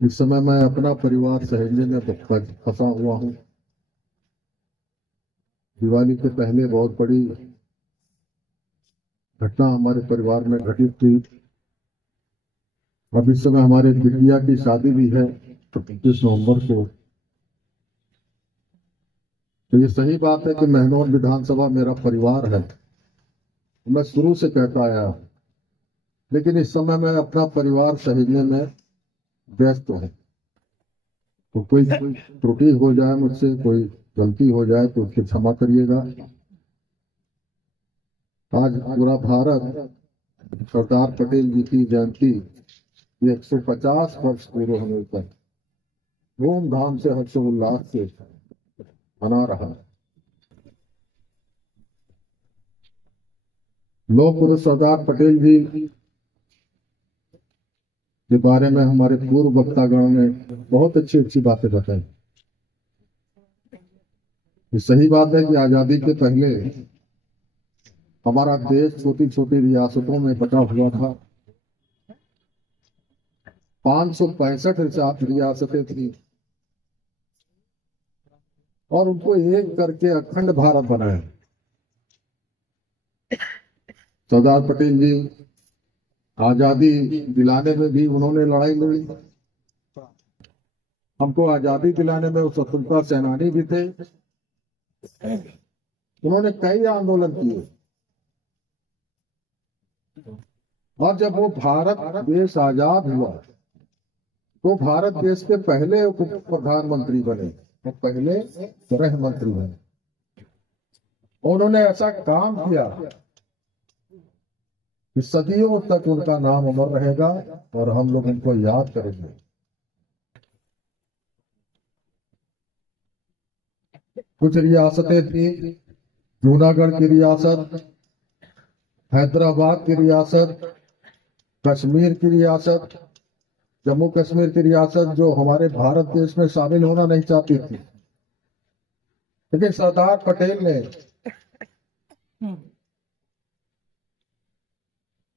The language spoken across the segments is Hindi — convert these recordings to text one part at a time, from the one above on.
इस समय मैं अपना परिवार सहेजने में फंसा हुआ हूँ। दिवाली के पहले बहुत बड़ी घटना हमारे परिवार में घटित थी। अब इस समय हमारे बिटिया की शादी भी है 25 नवंबर को। तो ये सही बात है कि महनौर विधानसभा मेरा परिवार है, मैं शुरू से कहता आया, लेकिन इस समय मैं अपना परिवार सहेजने में व्यस्त हूँ। तो कोई त्रुटि हो जाए मुझसे, कोई गलती हो जाए तो उसकी क्षमा करिएगा। आज पूरा भारत सरदार पटेल जी की जयंती, ये 150 वर्ष पूरे होने पर धूमधाम से हर्षोल्लास से मना रहा है। लौह पुरुष सरदार पटेल जी के बारे में हमारे पूर्व वक्तागण ने बहुत अच्छी अच्छी बातें बताई। ये सही बात है कि आजादी के पहले हमारा देश छोटी छोटी रियासतों में बटा हुआ था। 565 रियासतें थी और उनको एक करके अखंड भारत बनाया। सरदार पटेल जी आजादी दिलाने में भी उन्होंने लड़ाई लड़ी। हमको आजादी दिलाने में वो स्वतंत्रता सेनानी भी थे। उन्होंने कई आंदोलन किए और जब वो भारत देश आजाद हुआ तो भारत देश के पहले उप प्रधानमंत्री बने, वो पहले गृह मंत्री बने। उन्होंने ऐसा काम किया कि सदियों तक उनका नाम अमर रहेगा और हम लोग उनको याद करेंगे। कुछ रियासतें थी, जूनागढ़ की रियासत, हैदराबाद की रियासत, कश्मीर की रियासत, जम्मू कश्मीर की रियासत, जो हमारे भारत देश में शामिल होना नहीं चाहती थी, लेकिन सरदार पटेल ने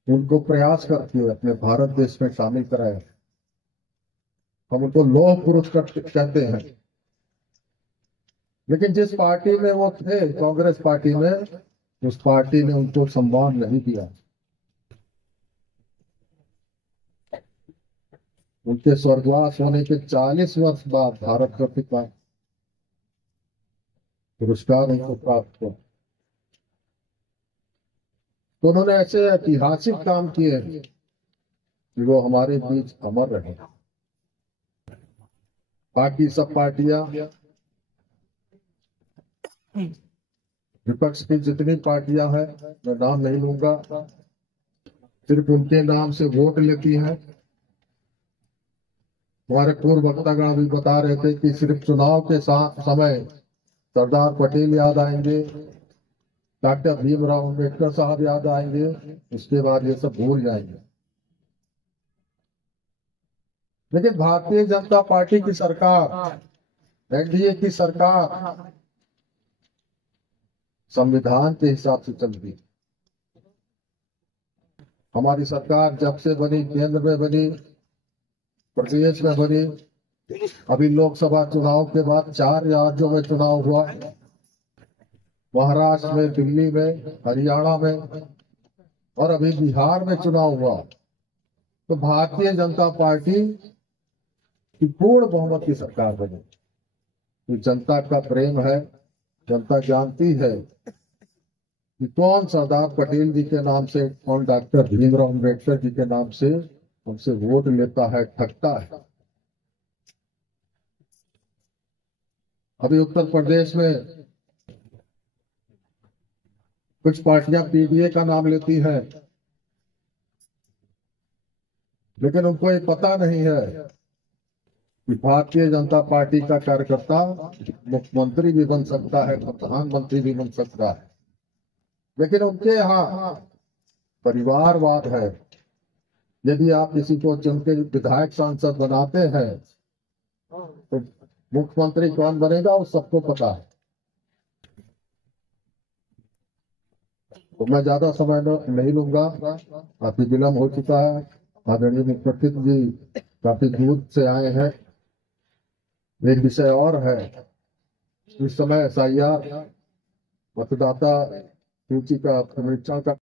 उनको प्रयास करके अपने भारत देश में शामिल कराया। हम उनको लौह पुरुष कहते हैं। लेकिन जिस पार्टी में वो थे, कांग्रेस पार्टी में, उस पार्टी ने उनको सम्मान नहीं दिया। उनके स्वर्गवास होने के 40 वर्ष बाद भारत रत्न का पुरस्कार उनको प्राप्त हुआ। तो उन्होंने ऐसे ऐतिहासिक काम किए कि वो हमारे बीच अमर रहे। बाकी सब पार्टियां, विपक्ष की जितनी पार्टियां हैं, मैं नाम नहीं लूंगा, सिर्फ उनके नाम से वोट लेती हैं। हमारे पूर्व वक्तागण भी बता रहे थे कि सिर्फ चुनाव के समय सरदार पटेल याद आएंगे, डॉक्टर भीमराव अम्बेडकर साहब याद आएंगे, उसके बाद ये सब भूल जाएंगे। लेकिन भारतीय जनता पार्टी की सरकार, एनडीए की सरकार संविधान के हिसाब से चलती। हमारी सरकार जब से बनी, केंद्र में बनी, प्रदेश में बनी, अभी लोकसभा चुनाव के बाद 4 राज्यों में चुनाव हुआ, महाराष्ट्र में, दिल्ली में, हरियाणा में और अभी बिहार में चुनाव हुआ। तो भारतीय जनता पार्टी की पूर्ण बहुमत की सरकार बनी। तो जनता का प्रेम है, जनता जानती है कि कौन सरदार पटेल जी के नाम से, कौन डॉक्टर भीमराव अम्बेडकर जी के नाम से उनसे वोट लेता है, ठगता है। अभी उत्तर प्रदेश में कुछ पार्टियां पीडीए का नाम लेती हैं, लेकिन उनको ये पता नहीं है कि भारतीय जनता पार्टी का कार्यकर्ता मुख्यमंत्री भी बन सकता है, प्रधानमंत्री भी बन सकता है। लेकिन उनके यहाँ परिवारवाद है। यदि आप किसी को चुन के विधायक सांसद बनाते हैं तो मुख्यमंत्री कौन बनेगा वो सबको पता है। तो मैं ज्यादा समय नहीं लूंगा, काफी विलम्ब हो चुका है। आदरणीय मुख्यमंत्री जी काफी दूर से आए हैं। एक विषय और है, इस समय SIR मतदाता सूची का पुनरीक्षण का